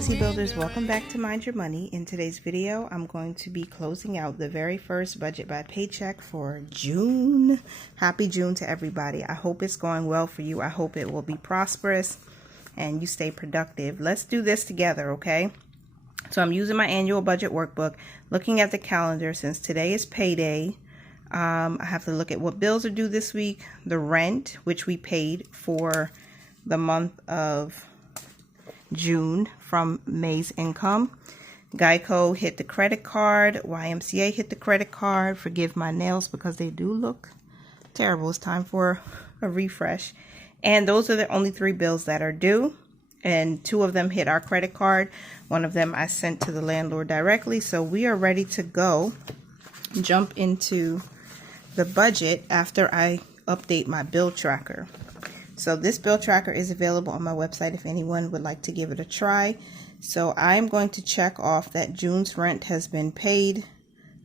Legacy Builders, welcome back to Mind Your Money. In today's video, I'm going to be closing out the very first budget by Paycheck for June. Happy June to everybody. I hope it's going well for you. I hope it will be prosperous and you stay productive. Let's do this together, okay? So I'm using my annual budget workbook, looking at the calendar since today is payday. I have to look at what bills are due this week, the rent, which we paid for the month of June from May's income. Geico hit the credit card. YMCA hit the credit card. Forgive my nails because they do look terrible. It's time for a refresh. And those are the only 3 bills that are due. And 2 of them hit our credit card. 1 of them I sent to the landlord directly. So we are ready to go. Jump into the budget after I update my bill tracker. So this bill tracker is available on my website if anyone would like to give it a try. So I'm going to check off that June's rent has been paid.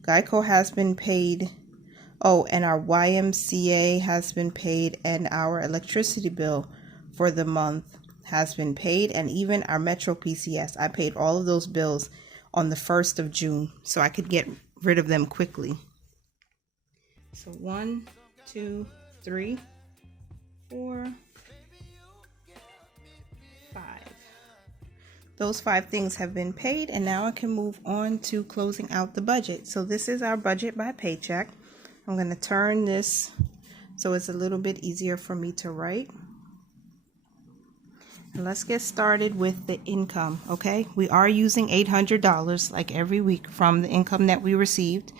Geico has been paid. Oh, and our YMCA has been paid, and our electricity bill for the month has been paid, and even our Metro PCS. I paid all of those bills on the 1st of June so I could get rid of them quickly. So 1, 2, 3, 4, 5. Those 5 things have been paid, and now I can move on to closing out the budget. So this is our budget by Paycheck. I'm going to turn this so it's a little bit easier for me to write. And let's get started with the income, okay? We are using $800 like every week from the income that we received,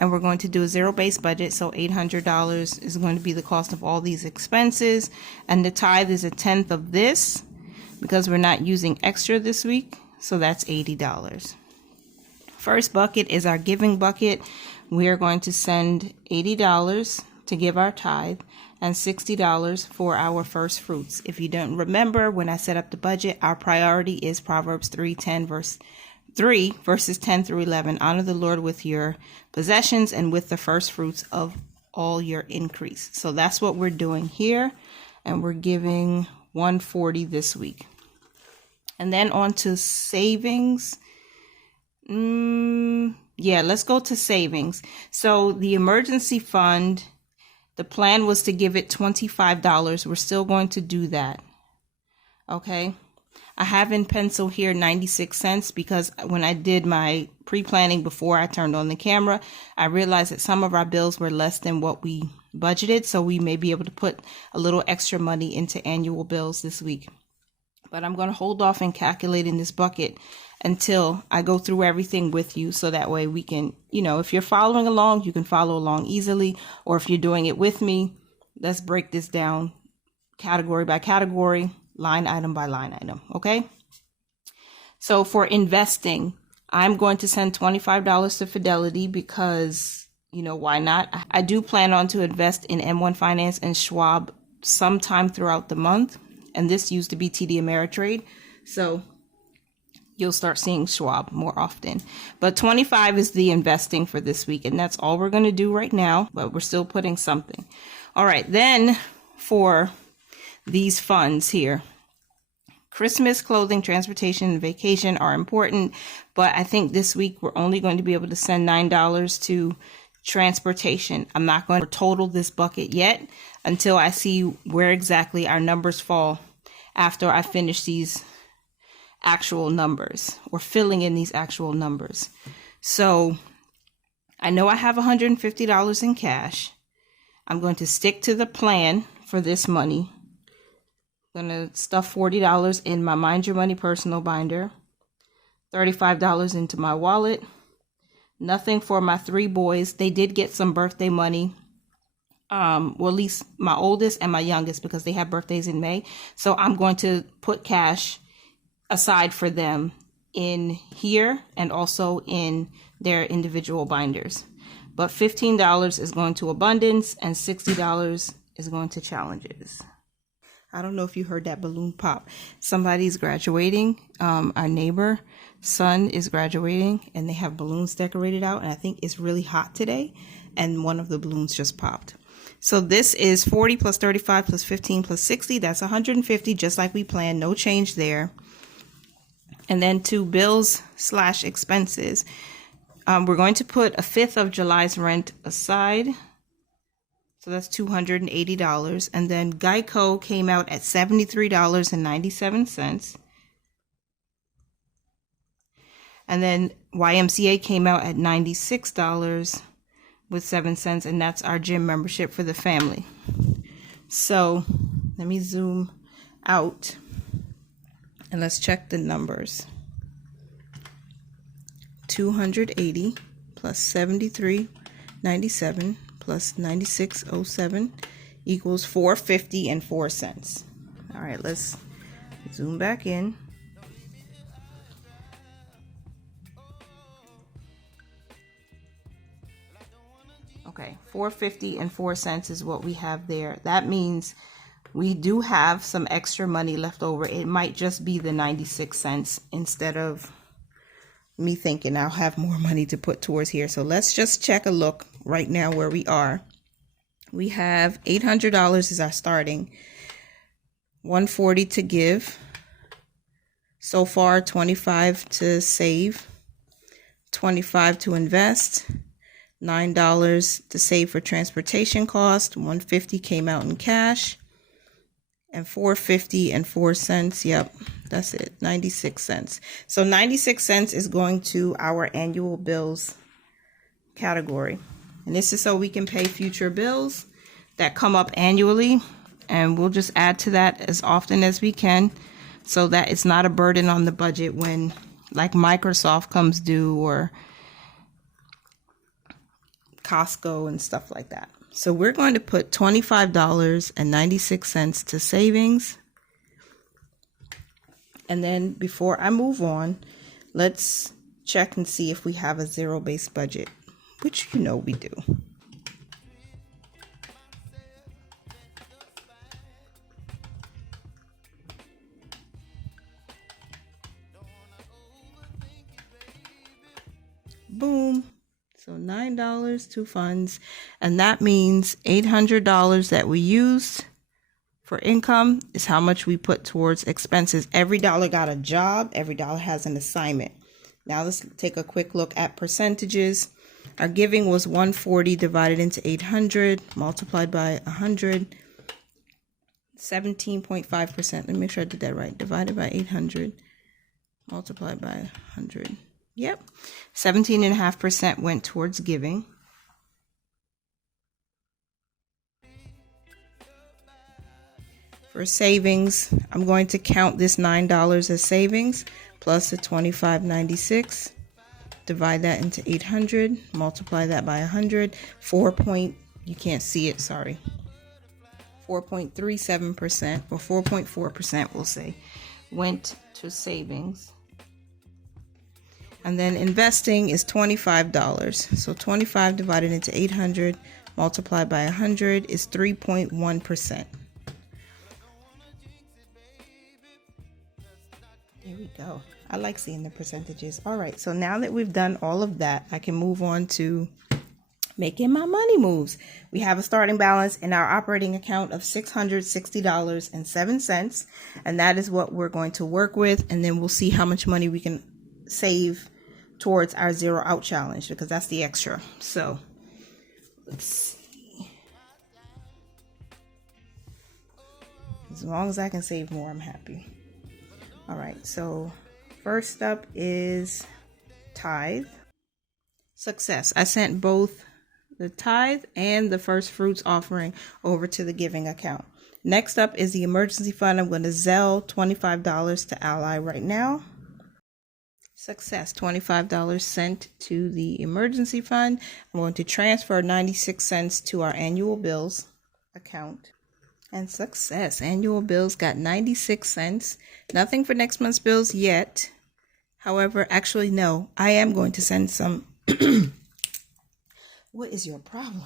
and we're going to do a zero-based budget, so $800 is going to be the cost of all these expenses, and the tithe is 1/10 of this because we're not using extra this week, so that's $80. First bucket is our giving bucket. We are going to send $80 to give our tithe and $60 for our first fruits. If you don't remember, when I set up the budget, our priority is Proverbs 3:10 verse 3 verses 10 through 11. Honor the Lord with your possessions and with the first fruits of all your increase. So that's what we're doing here, and we're giving $140 this week. And then on to savings. Yeah, let's go to savings. So the emergency fund, the plan was to give it $25. We're still going to do that. Okay. I have in pencil here 96 cents because when I did my pre-planning before I turned on the camera, I realized that some of our bills were less than what we budgeted. So we may be able to put a little extra money into annual bills this week. But I'm going to hold off in calculating this bucket until I go through everything with you, so that way we can, if you're following along, you can follow along easily, or if you're doing it with me, let's break this down category by category, line item by line item, okay? So for investing, I'm going to send $25 to Fidelity because, why not? I do plan on to invest in M1 Finance and Schwab sometime throughout the month, and this used to be TD Ameritrade, so you'll start seeing Schwab more often. But 25 is the investing for this week, and that's all we're going to do right now, but we're still putting something. All right, then for these funds here, Christmas, clothing, transportation, and vacation are important, but I think this week we're only going to be able to send $9 to transportation. I'm not going to total this bucket yet until I see where exactly our numbers fall after I finish these actual numbers or filling in these actual numbers. So I know I have $150 in cash. I'm going to stick to the plan for this money. I'm going to stuff $40 in my Mind Your Money personal binder, $35 into my wallet, nothing for my 3 boys. They did get some birthday money. Well, at least my oldest and my youngest, because they have birthdays in May. So I'm going to put cash aside for them in here and also in their individual binders. But $15 is going to abundance and $60 is going to challenges. I don't know if you heard that balloon pop. Somebody's graduating. Our neighbor son is graduating, and they have balloons decorated out, and I think it's really hot today, and one of the balloons just popped. So this is 40 plus 35 plus 15 plus 60. That's 150, just like we planned. No change there. And then to bills/expenses, we're going to put a fifth of July's rent aside. So that's $280. And then Geico came out at $73.97. And then YMCA came out at $96.07. And that's our gym membership for the family. So let me zoom out and let's check the numbers. 280 plus 73.97 plus 96.07 equals $4.50. All right, let's zoom back in. Okay, $4.50 is what we have there. That means we do have some extra money left over. It might just be the 96 cents instead of me thinking I'll have more money to put towards here. So let's just check a look right now where we are. We have $800 is our starting, $140 to give, so far $25 to save, $25 to invest, $9 to save for transportation cost, $150 came out in cash, and $4.50. Yep, that's it, 96 cents. So 96 cents is going to our annual bills category. And this is so we can pay future bills that come up annually. And we'll just add to that as often as we can so that it's not a burden on the budget when like Microsoft comes due or Costco and stuff like that. So we're going to put $25.96 to savings. And then before I move on, let's check and see if we have a zero-based budget, which you know we do. Boom. So $9 to funds, and that means $800 that we used for income is how much we put towards expenses. Every dollar got a job, every dollar has an assignment. Now let's take a quick look at percentages. Our giving was 140 divided into 800 multiplied by 100, 17.5%. Let me make sure I did that right. Divided by 800 multiplied by 100. Yep, 17.5% went towards giving. For savings, I'm going to count this $9 as savings plus the $25.96. Divide that into 800, multiply that by 100. You can't see it, sorry. 4.37% or 4.4%, we'll say, went to savings. And then investing is $25. So 25 divided into 800 multiplied by 100 is 3.1%. There we go. I like seeing the percentages. All right, so now that we've done all of that, I can move on to making my money moves. We have a starting balance in our operating account of $660.07, and that is what we're going to work with, and then we'll see how much money we can save towards our zero out challenge, because that's the extra. So let's see. As long as I can save more, I'm happy. All right, so first up is tithe. Success. I sent both the tithe and the first fruits offering over to the giving account. Next up is the emergency fund. I'm going to Zelle $25 to Ally right now. Success, $25 sent to the emergency fund. I'm going to transfer 96 cents to our annual bills account. And success, annual bills got 96 cents. Nothing for next month's bills yet. However, actually, no, I am going to send some. What is your problem?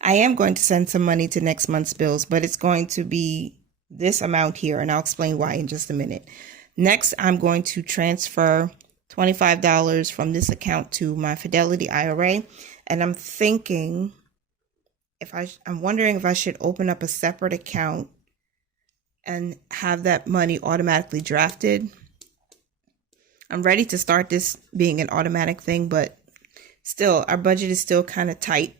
I am going to send some money to next month's bills, but it's going to be this amount here, and I'll explain why in just a minute. Next, I'm going to transfer $25 from this account to my Fidelity IRA, and I'm thinking I'm wondering if I should open up a separate account and have that money automatically drafted, I'm ready to start this being an automatic thing, but still, our budget is still kind of tight.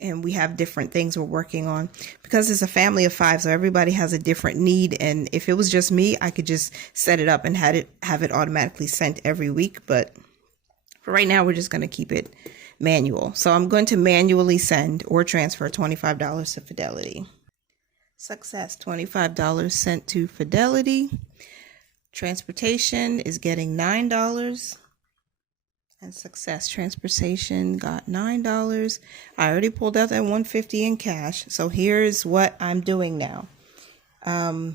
And we have different things we're working on because it's a family of 5. So everybody has a different need. And if it was just me, I could just set it up and have it automatically sent every week. But for right now, we're just going to keep it manual. So I'm going to manually send or transfer $25 to Fidelity. Success, $25 sent to Fidelity. Transportation is getting $9. And success, transportation got $9. I already pulled out that $150 in cash. So here's what I'm doing now. I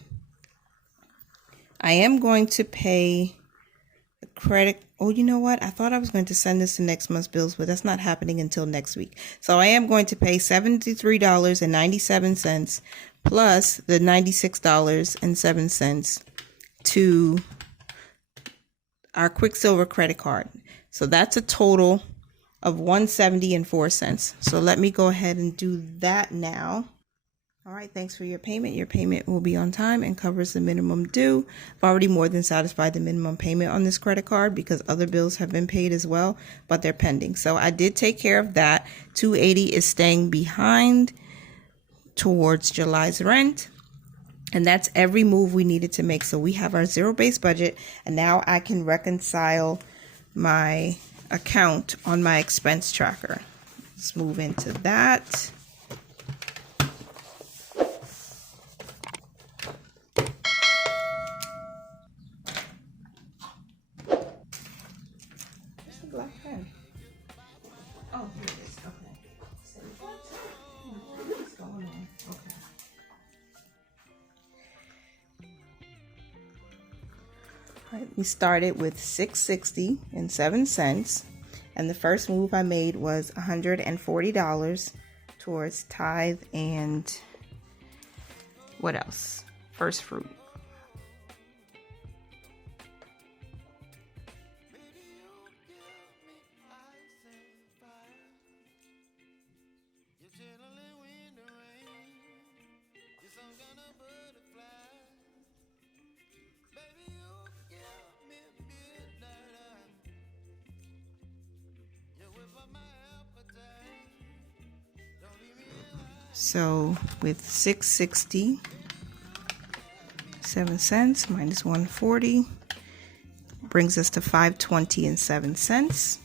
am going to pay the credit. Oh, you know what? I thought I was going to send this to next month's bills, but that's not happening until next week. So I am going to pay $73.97 plus the $96.07 to our Quicksilver credit card. So that's a total of $170.04. So let me go ahead and do that now. All right, thanks for your payment. Your payment will be on time and covers the minimum due. I've already more than satisfied the minimum payment on this credit card because other bills have been paid as well, but they're pending. So I did take care of that. $280 is staying behind towards July's rent. And that's every move we needed to make. So we have our zero-based budget, and now I can reconcile my account on my expense tracker. Let's move into that. Where's the black pen? Oh, here it is. Okay. Say what? What's going on? Okay. All right, we started with $660.07, and the first move I made was $140 towards tithe and what else? First fruit. So with $6.67 minus 140 brings us to $520.07.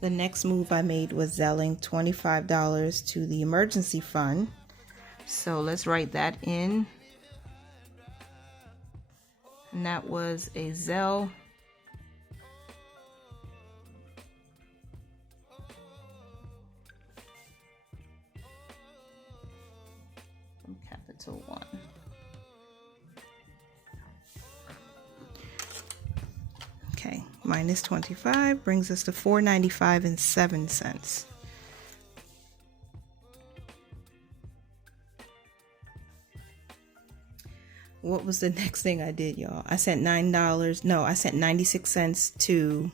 The next move I made was Zelling $25 to the emergency fund. So let's write that in. And that was a Zelle. Capital One. Okay, minus 25 brings us to $495.07. What was the next thing I did, y'all? I sent $9. No, I sent 96 cents to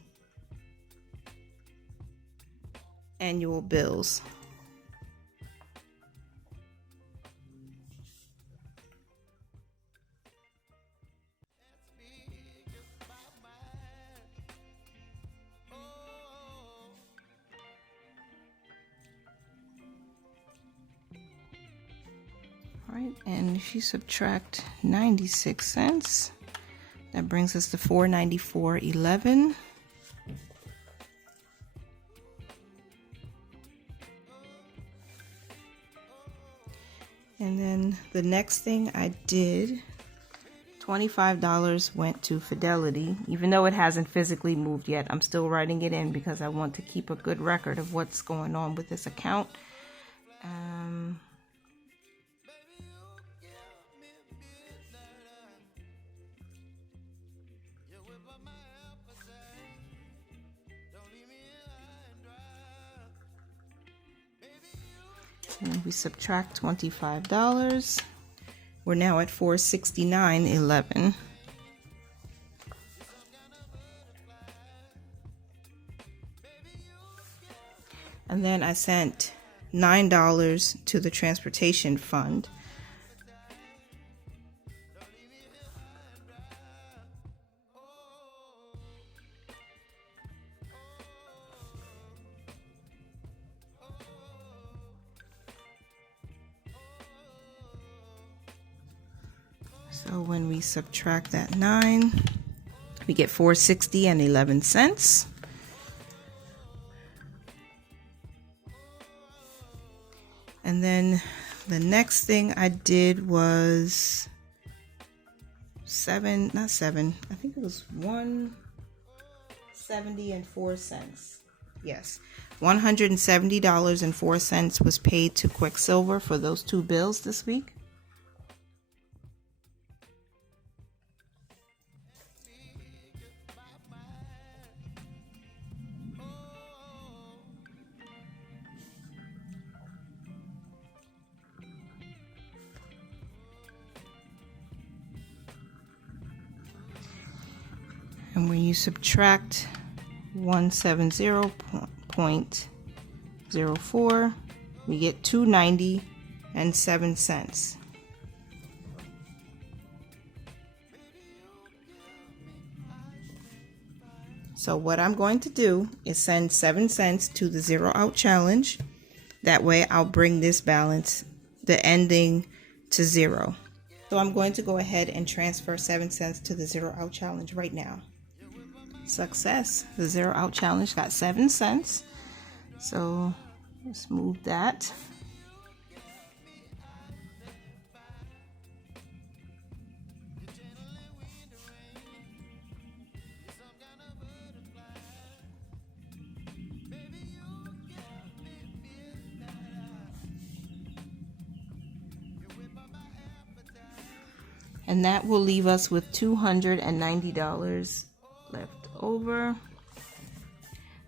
annual bills. Right, and if you subtract 96 cents, that brings us to $494.11. And then the next thing I did, $25 went to Fidelity. Even though it hasn't physically moved yet, I'm still writing it in because I want to keep a good record of what's going on with this account. And we subtract $25. We're now at $469.11. And then I sent $9 to the transportation fund. So when we subtract that 9, we get $4.60.11. And then the next thing I did was not seven, I think it was $170.04. Yes, $170.04 was paid to Quicksilver for those 2 bills this week. And when you subtract 170.04, we get $2.90.07. So what I'm going to do is send 7 cents to the Zero Out Challenge. That way I'll bring this balance, the ending, to 0. So I'm going to go ahead and transfer 7 cents to the Zero Out Challenge right now. Success. The Zero Out Challenge got 7 cents. So let's move that. And that will leave us with $290 left over.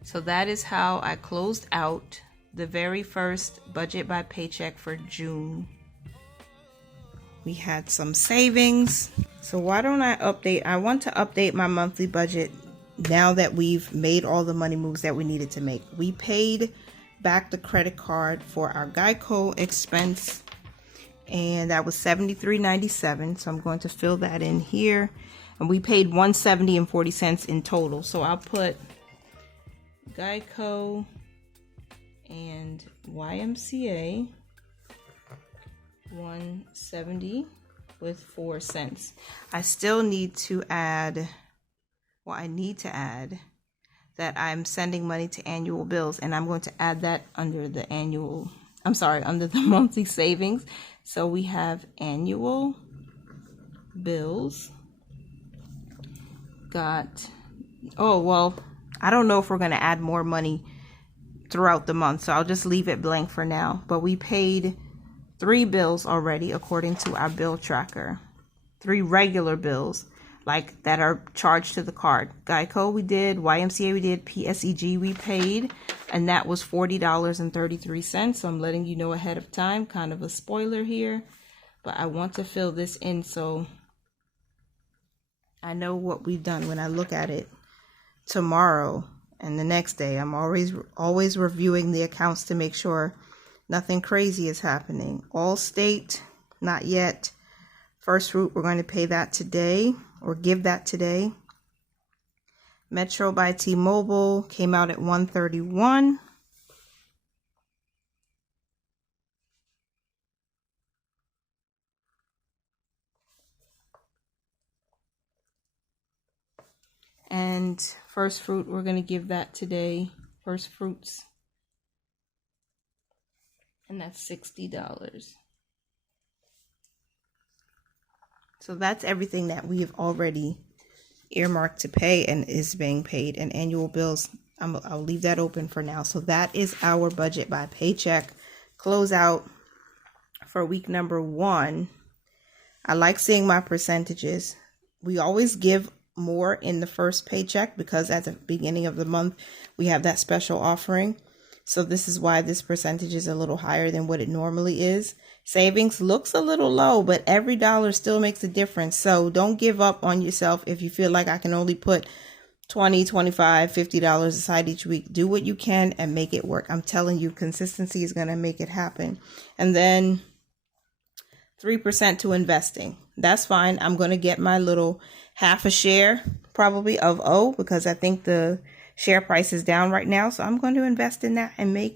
So that is how I closed out the very first budget by Paycheck for June. We had some savings. So why don't I update? I want to update my monthly budget now that we've made all the money moves that we needed to make. We paid back the credit card for our Geico expense, and that was $73.97. So I'm going to fill that in here. And we paid $170.40 in total. So I'll put Geico and YMCA $170.04. I still need to add, I need to add that I'm sending money to annual bills, and I'm going to add that under the under the monthly savings. So we have annual bills. I don't know if we're going to add more money throughout the month, so I'll just leave it blank for now. But we paid 3 bills already according to our bill tracker. 3 regular bills, like that are charged to the card. Geico we did, YMCA we did, PSEG we paid, and that was $40.33. So I'm letting you know ahead of time, kind of a spoiler here, but I want to fill this in so I know what we've done when I look at it tomorrow and the next day. I'm always reviewing the accounts to make sure nothing crazy is happening. Allstate, not yet. First Fruit, we're going to pay that today, or give that today. Metro by T-Mobile came out at $131. And First Fruit, we're going to give that today. First Fruits. And that's $60. So that's everything that we have already earmarked to pay and is being paid. And annual bills, I'll leave that open for now. So that is our budget by Paycheck closeout for week number 1. I like seeing my percentages. We always give more in the first paycheck because at the beginning of the month we have that special offering. So this is why this percentage is a little higher than what it normally is. Savings looks a little low, but every dollar still makes a difference. So don't give up on yourself if you feel like I can only put $20, $25, $50 aside each week. Do what you can and make it work. I'm telling you, consistency is going to make it happen. And then 3% to investing. That's fine. I'm going to get my little half a share probably of O because I think the share price is down right now. So I'm going to invest in that and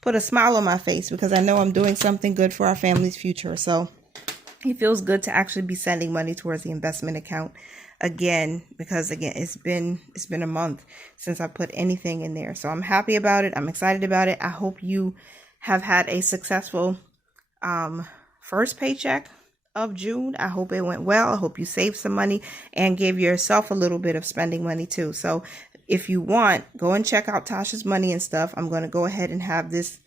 put a smile on my face because I know I'm doing something good for our family's future. So it feels good to actually be sending money towards the investment account again, because again, it's been a month since I put anything in there. So I'm happy about it. I'm excited about it. I hope you have had a successful first paycheck of June. I hope it went well. I hope you saved some money and gave yourself a little bit of spending money too. So if you want, go and check out Tasha's Money and Stuff. I'm going to go ahead and have this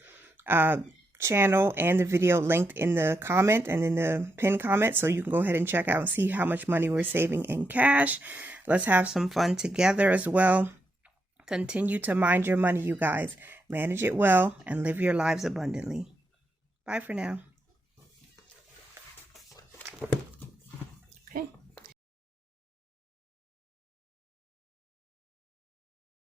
channel and the video linked in the comment and in the pinned comment, so you can go ahead and check out and see how much money we're saving in cash. Let's have some fun together as well. Continue to mind your money, you guys. Manage it well and live your lives abundantly. Bye for now.